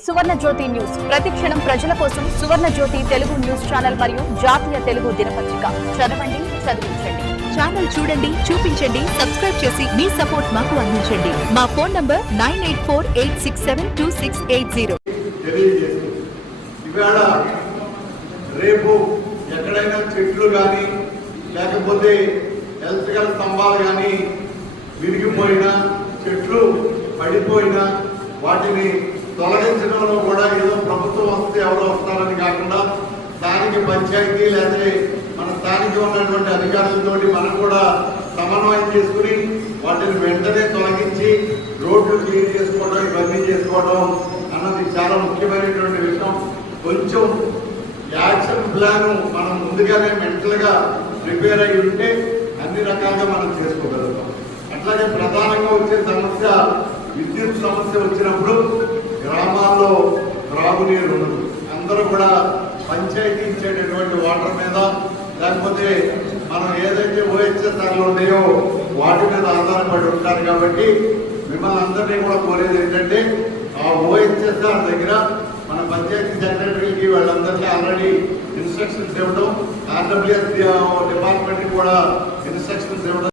సువర్ణ జ్యోతి news ప్రతిక్షణం ప్రజల కోసం సువర్ణ జ్యోతి తెలుగు న్యూస్ ఛానల్ మరియు జాతీయ తెలుగు దినపత్రిక. చదవండి చదివించండి. ఛానల్ చూడండి చూపించండి సబ్స్క్రైబ్ చేసి మీ సపోర్ట్ మాకు అందించండి. మా phone number nine eight four eight six seven two six eight zero. రేపు ఎక్కడైనా చెట్లు కానీ లేకపోతే ఎలక్ట్రికల్ స్తంభాలు కానీ విరిగిపోయినా చెట్లు పడిపోయినా వాటిని తొలగించడంలో కూడా ఏదో ప్రభుత్వం వస్తే ఎవరో వస్తారని కాకుండా స్థానిక పంచాయతీ లేకపోతే మన స్థానిక ఉన్నటువంటి అధికారులతోటి మనం కూడా సమన్వయం చేసుకుని వాటిని వెంటనే తొలగించి రోడ్లు క్లీన్ చేసుకోవడం ఇవన్నీ చేసుకోవడం అన్నది చాలా ముఖ్యమైనటువంటి విషయం. కొంచెం యాక్షన్ ప్లాన్ మనం ముందుగానే మెంటల్గా ప్రిపేర్ అయి ఉంటే అన్ని రకాలుగా మనం చేసుకోగలుగుతాం. అట్లాగే ప్రధానంగా వచ్చే సమస్య విద్యుత్ సమస్య వచ్చినప్పుడు గ్రామాల్లో త్రాగునీరు ఉండదు. అందరూ కూడా పంచాయతీ ఇచ్చేటటువంటి వాటర్ మీద లేకపోతే మనం ఏదైతే ఓహెచ్ఎస్ఆర్లు ఉన్నాయో వాటి మీద ఆధారపడి ఉంటారు కాబట్టి మిమ్మల్ని అందరినీ కూడా కోరేది ఏంటంటే ఆ ఓహెచ్ఎస్ఆర్ దగ్గర మన పంచాయతీ సెక్రటరీకి వాళ్ళందరికీ ఆల్రెడీ ఇన్స్ట్రక్షన్స్ ఇవ్వడం ఆర్డబ్ల్యూఎస్ డిపార్ట్మెంట్కి కూడా ఇన్స్ట్రక్షన్స్ ఇవ్వడం